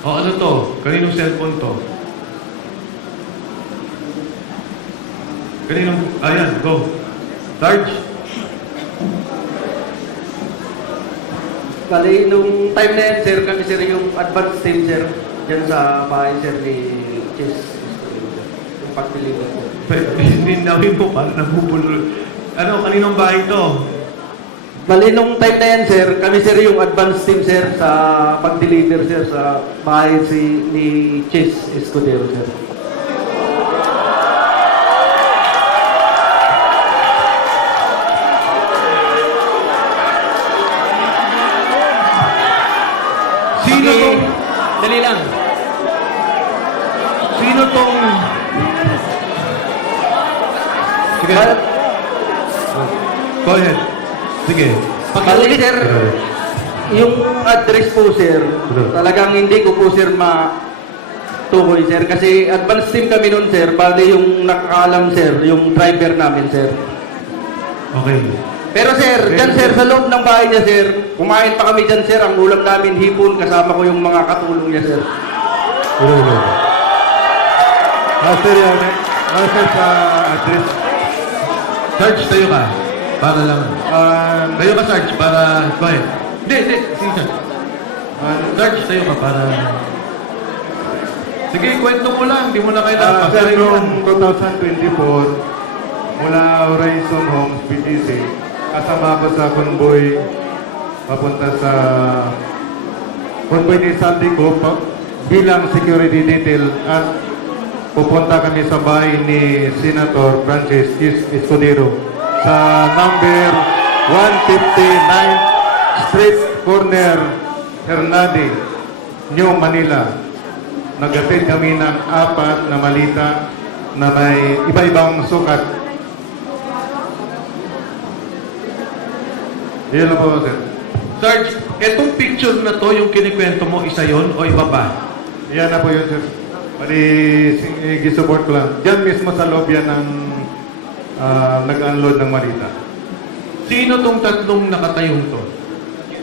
O ano to? Kaninong cellphone to? Kaninong... Ayan, go. Sarge? Bali, nung time na yan, sir, kami sir yung advance team, sir. Diyan sa bahay, sir, ni Chess. Yung pag-deliver, sir. Hindi namin mo para nabubulol. Ano, kaninong bahay to? Bali, nung time na yan, sir, kami sir yung advance team, sir, sa pag-deliver, sir, sa bahay ni Chess Escudero, sir. Sino Okay. tong... Dali lang. Sino tong... Sige. Go ahead. Sige. Bali, sir, yung address po, sir, talagang hindi ko po, sir, tukoy, sir. Kasi advance team kami nun, sir. Bali, yung nakakalam, sir, yung driver namin, sir. Okay. Pero sir, dyan sir, sa loob ng bahay niya sir, kumain pa kami dyan sir, ang ulam namin hipon, kasama ko yung mga katulong niya sir. Master yan. Master sa address. Sarge, tayo ka. Para lang. Tayo ka, Sarge, para... Go ahead. Hindi. Sige, Sarge. Sarge, tayo ka para... Sige, kwento mo lang. Hindi mo na kailangan. Sir, noong 2024, mula Horizon Homes, PTC, kasama ko sa convoy papunta sa convoy ni Sandy ko bilang security detail at pupunta kami sa bahay ni Senator Francis Escudero sa number 159 Street Corner, Hernade, New Manila. Nagatid kami ng 4 na malita na may iba-ibang sukat. Yan lang po, sir. Sarge, etong picture na to, yung kinikwento mo, isa yon o iba pa? Yan na po yun, sir. Pwede gisupport ko lang. Diyan mismo sa loob yan ng nag-unload ng malita. Sino tong tatlong nakatayong to?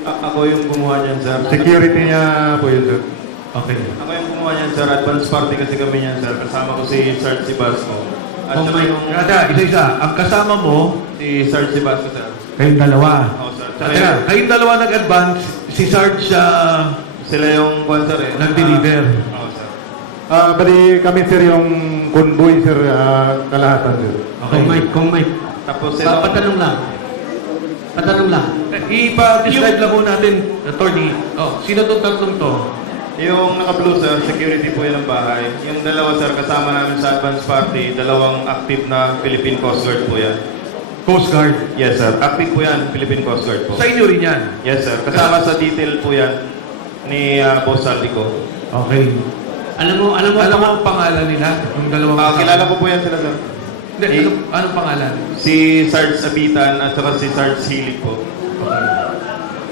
Ako yung gumawa niyan, sir. Security niya po yun, sir. Okay. Ako yung gumawa niyan, sir. Advance party kasi kami niyan, sir. Kasama ko si Sarge Sibasco. At saka yung Isa-isa. Ang kasama mo, si Sarge Sibasco, sir. kayong dalawa. Oo, sir. Teka, kayong dalawa nag-advance, si Sarge Sila yung kwan, sir, eh. nag-deliver. Oo, sir. Pwede kami, sir, yung convoy, sir, kalahatan, sir. Okay. Kung may. Tapos sila... Patanong lang. Ipa-describe lang po natin, attorney. Oh, sino tong tatlong to? Yung naka-blue, sir, security po yan ang bahay. Yung dalawa, sir, kasama namin sa advance party, dalawang active na Philippine Coast Guard po yan. Coast Guard. Yes, sir. Active po yan, Philippine Coast Guard po. Sa inyo rin yan. Yes, sir. Kasama sa detail po yan ni Boss Saldico. Okay. Alam mo Alam mo ang pangalan nila? Yung dalawang Kilala ko po yan sila, sir. Hindi, anong pangalan? Si Sarge Abitan at saka si Sarge Hilig po.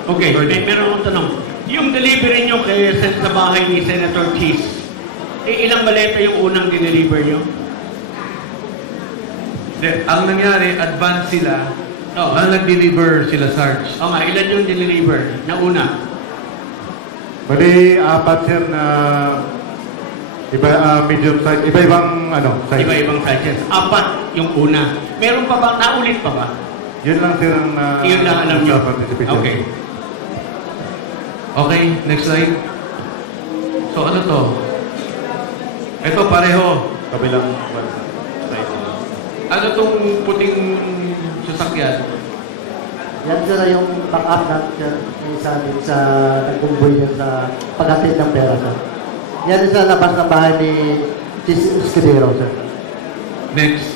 Okay, meron akong tanong. Yung delivery nyo sa bahay ni Senator Cheese, ilang maleta yung unang dineliver nyo? Hindi, ang nangyari, advance sila. Oo. Ang nag-deliver sila, Sarge. O nga, ilan yung dineliver na una? Pwede 4, sir, na medium size, iba-ibang size. Iba-ibang sizes. 4 yung una. Meron pa ba? Naulit pa ba? Yun lang, sir, ang Yun lang alam nyo. participation. Okay. Okay, next slide. So, ano to? Ito, pareho. Kabilang side. Ano tong puting sasakyan? Yan sir yung backup natin sir, yung isa din sa nagkumboy yan sa paghatid ng pera sir. Yan sa labas ng bahay ni Chis Escudero sir. Next.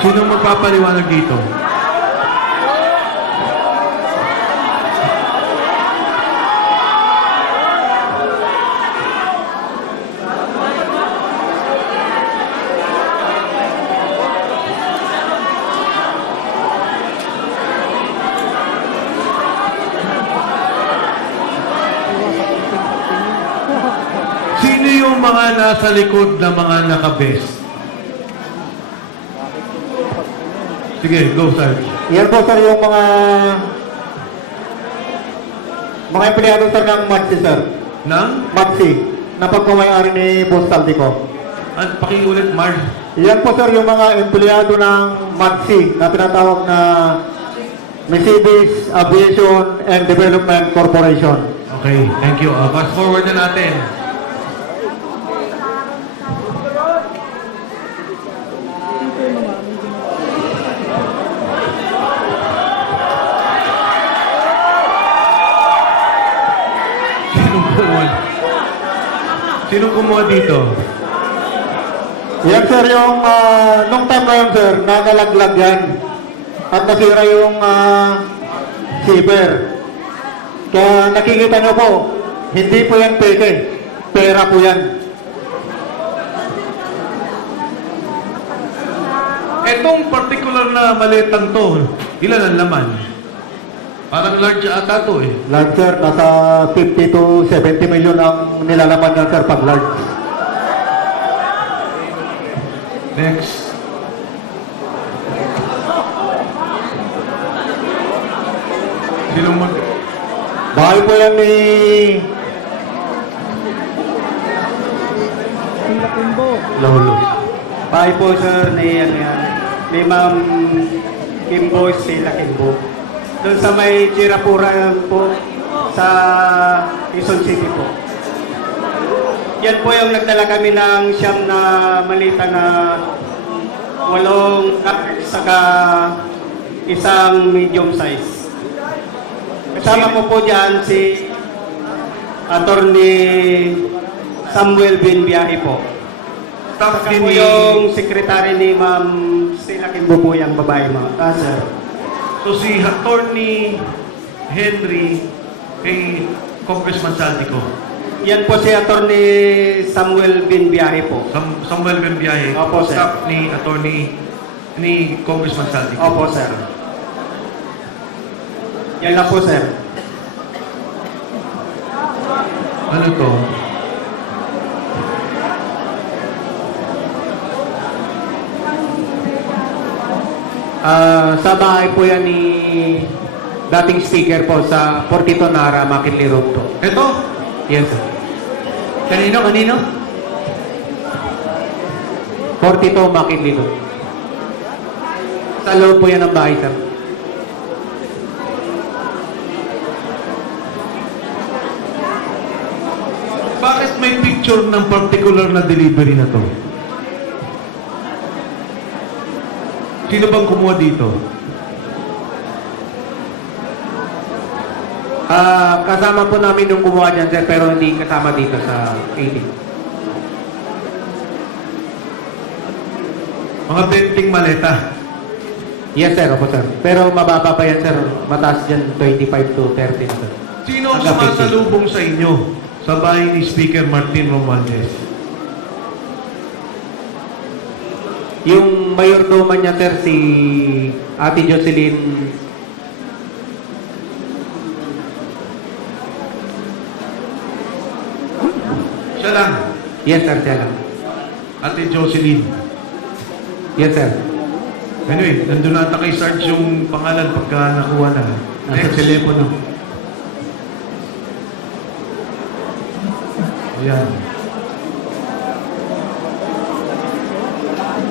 Sino magpapaliwanag dito? Sino yung mga nasa likod ng mga naka-vest? Sige, go, Sarge. Yan po sir yung mga empleyado sir ng Maxi sir. Nang? Maxi, na pagmamayari ni Boss Saldico. Pakiulit, Marge. Yan po sir yung mga empleyado ng Maxi na tinatawag na Mercedes Aviation and Development Corporation. Okay, thank you. Fast forward na natin. Sinong kumuha dito? Yan sir yung nung time na yun sir, nakalaglag yan. At nasira yung zipper. Kaya nakikita nyo po, hindi po yan peke. Pera po yan. Etong particular na maletang to, ilan ang laman? Parang large ata to eh. Large sir, nasa 50 to 70 million ang nilalaman yan sir pag large. Next. Sinong mag... Bahay po yan ni... Lolo. Bahay po sir ni ni Ma'am Kimbo Sila Kimbo. Doon sa may Chirapura po sa Quezon City po. Yan po yung nagdala kami ng siyam na malita na 8 saka isang medium size. Kasama po po dyan si Attorney Samuel Binbiyahe po. Staff Saka din po ni... yung sekretary ni Ma'am Sila Kimbo po yung babae mo. Sir. So si Attorney Henry kay Congressman Saldico. Yan po si Attorney Samuel Binbiyahe po. Samuel Benbiaye. Opo, sir. Staff ni Attorney ni Congressman Saldico. Opo, sir. Yan lang po, sir. Ano to? Sa bahay po yan ni dating speaker po sa Portito Nara, Makinli Road po. Ito? Yes, sir. Kanino? Portito, Makinli Road. Sa loob po yan ang bahay, sir. Bakit may picture ng particular na delivery na to? Sino bang kumuha dito? Kasama po namin yung kumuha dyan, sir, pero hindi kasama dito sa 18. Mga benting maleta. Yes, sir. Opo, sir. Pero mababa pa yan, sir. Mataas dyan, 25 to 30 na, sir. Sino ang Hanggang 50. sumasalubong sa inyo sa bahay ni Speaker Martin Romualdez? Yung mayordomo niya, sir, si Ate Jocelyn. Siya lang. Yes, sir, siya lang. Ate Jocelyn. Yes, sir. Anyway, nandun na ata kay Sarge yung pangalan pagka nakuha na. Nasa telepono. Ayan.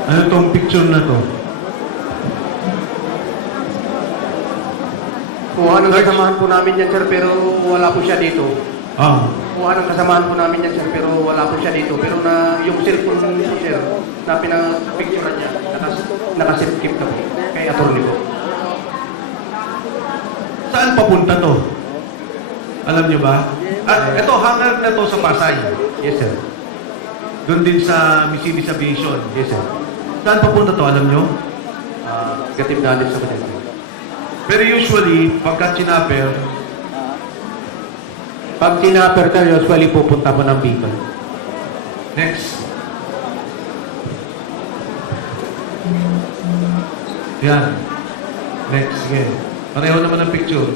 Ano tong picture na to? Kuha ng kasamahan po namin yan, sir, pero wala po siya dito. Ah, Kuha ng kasamahan po namin yan, sir, pero wala po siya dito. Pero na yung cellphone po, sir, na pinapicturean niya, nakasipkip na po kay attorney po. saan papunta to? Alam nyo ba? Ito, hangar na to sa Pasay. Yes, sir. Doon din sa Mercedes Aviation. Yes, sir. Saan papunta to, alam nyo? Negative knowledge sa kanila. Pero usually, pagka chinapper, Pag sinapper, sir, usually pupunta po ng Bicol. next. Yan. Next, sige. Pareho naman ang picture.